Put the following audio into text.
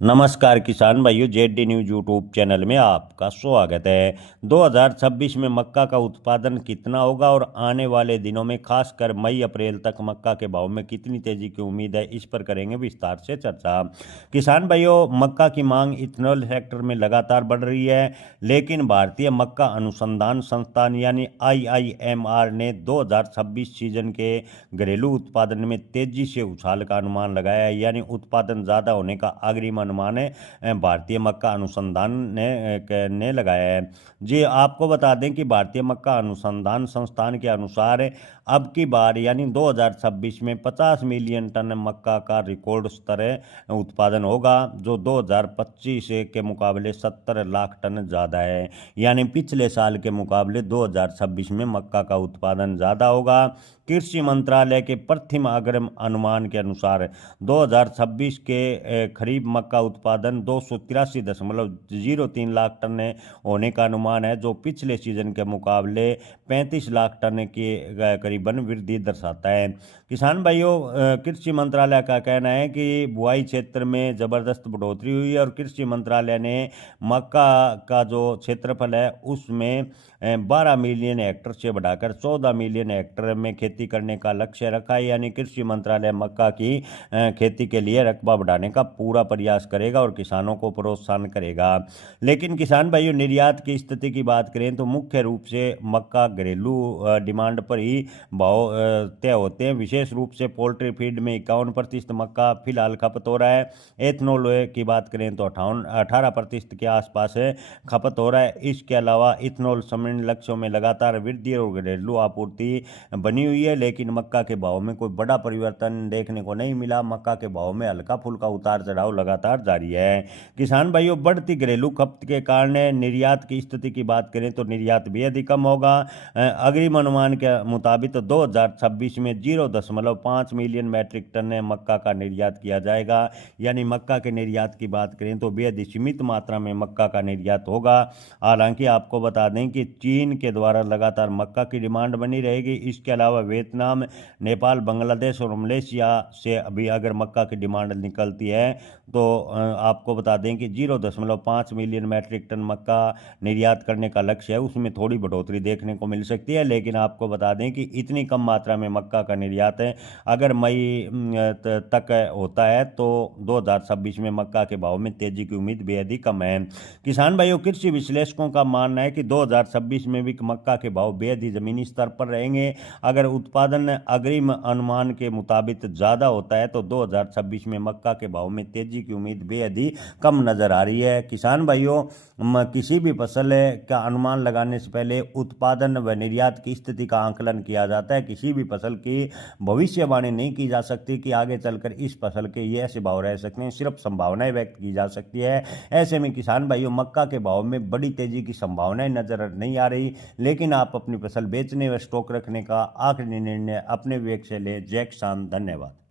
नमस्कार किसान भाइयों, जेड न्यूज यूट्यूब चैनल में आपका स्वागत है। 2026 में मक्का का उत्पादन कितना होगा और आने वाले दिनों में खासकर मई अप्रैल तक मक्का के भाव में कितनी तेजी की उम्मीद है, इस पर करेंगे विस्तार से चर्चा। किसान भाइयों, मक्का की मांग इथेनॉल सेक्टर में लगातार बढ़ रही है, लेकिन भारतीय मक्का अनुसंधान संस्थान यानी IIMR ने 2026 सीजन के घरेलू उत्पादन में तेजी से उछाल का अनुमान लगाया है। यानी उत्पादन ज़्यादा होने का अग्रिम अनुमान है भारतीय मक्का अनुसंधान ने लगाया है। जी आपको बता दें कि भारतीय मक्का अनुसंधान संस्थान के अनुसार अब की बार यानी 2026 में 50 मिलियन टन मक्का का रिकॉर्ड स्तर उत्पादन होगा, जो 2025 के मुकाबले 70 लाख टन ज़्यादा है। यानी पिछले साल के मुकाबले 2026 में मक्का का उत्पादन ज़्यादा होगा। कृषि मंत्रालय के प्रथम अग्रिम अनुमान के अनुसार 2026 के खरीफ मक्का उत्पादन 283.03 लाख टन होने का अनुमान है, जो पिछले सीजन के मुकाबले 35 लाख टन के करीबन वृद्धि दर्शाता है। किसान भाइयों, कृषि मंत्रालय का कहना है कि बुआई क्षेत्र में ज़बरदस्त बढ़ोतरी हुई है और कृषि मंत्रालय ने मक्का का जो क्षेत्रफल है उसमें 12 मिलियन हेक्टेयर से बढ़ाकर 14 मिलियन हेक्टेयर में खेती करने का लक्ष्य रखा है। यानी कृषि मंत्रालय मक्का की खेती के लिए रकबा बढ़ाने का पूरा प्रयास करेगा और किसानों को प्रोत्साहन करेगा। लेकिन किसान भाइयों, निर्यात की स्थिति की बात करें तो मुख्य रूप से मक्का घरेलू डिमांड पर ही भाव तय होते हैं। विशेष रूप से पोल्ट्री फीड में 51% मक्का फिलहाल खपत हो रहा है। एथनॉल की बात करें तो 18% के आसपास खपत हो रहा है। इसके अलावा इथनॉल समृद्ध लक्ष्यों में लगातार वृद्धि और घरेलू आपूर्ति बनी हुई है, लेकिन मक्का के भाव में कोई बड़ा परिवर्तन देखने को नहीं मिला। मक्का के भाव में हल्का फुल्का उतार चढ़ाव लगातार जारी है। किसान भाइयों, बढ़ती घरेलू खपत के कारण निर्यात की स्थिति की बात करें तो निर्यात बेहद ही कम होगा। अग्रिम अनुमान के मुताबिक 2026 में 0.5 मिलियन मैट्रिक टन मक्का का निर्यात किया जाएगा। यानी मक्का के निर्यात की बात करें तो बेहद ही सीमित मात्रा में मक्का का निर्यात होगा। हालांकि आपको बता दें कि चीन के द्वारा लगातार मक्का की डिमांड बनी रहेगी। इसके अलावा वियतनाम, नेपाल, बांग्लादेश और मलेशिया से अभी अगर मक्का की डिमांड निकलती है तो आपको बता दें कि 0.5 मिलियन मैट्रिक टन मक्का निर्यात करने का लक्ष्य है, उसमें थोड़ी बढ़ोतरी देखने को मिल सकती है। लेकिन आपको बता दें कि इतनी कम मात्रा में मक्का का निर्यात है अगर मई तक होता है तो 2026 में मक्का के भाव में तेजी की उम्मीद बेहद ही कम है। किसान भाइयों, कृषि विश्लेषकों का मानना है कि 2026 में भी मक्का के भाव बेहद ही जमीनी स्तर पर रहेंगे। अगर उत्पादन अग्रिम अनुमान के मुताबिक ज़्यादा होता है तो 2026 में मक्का के भाव में तेजी की उम्मीद बेहद ही कम नजर आ रही है। किसान भाइयों, किसी भी फसल का अनुमान लगाने से पहले उत्पादन व निर्यात की स्थिति का आंकलन किया जाता है। किसी भी फसल की भविष्यवाणी नहीं की जा सकती कि आगे चलकर इस फसल के ये ऐसे भाव रह सकते हैं, सिर्फ संभावनाएं व्यक्त की जा सकती है। ऐसे में किसान भाइयों, मक्का के भाव में बड़ी तेजी की संभावनाएं नजर नहीं आ रही, लेकिन आप अपनी फसल बेचने व स्टॉक रखने का आखिरी निर्णय अपने विवेक से ले। जय किसान, धन्यवाद।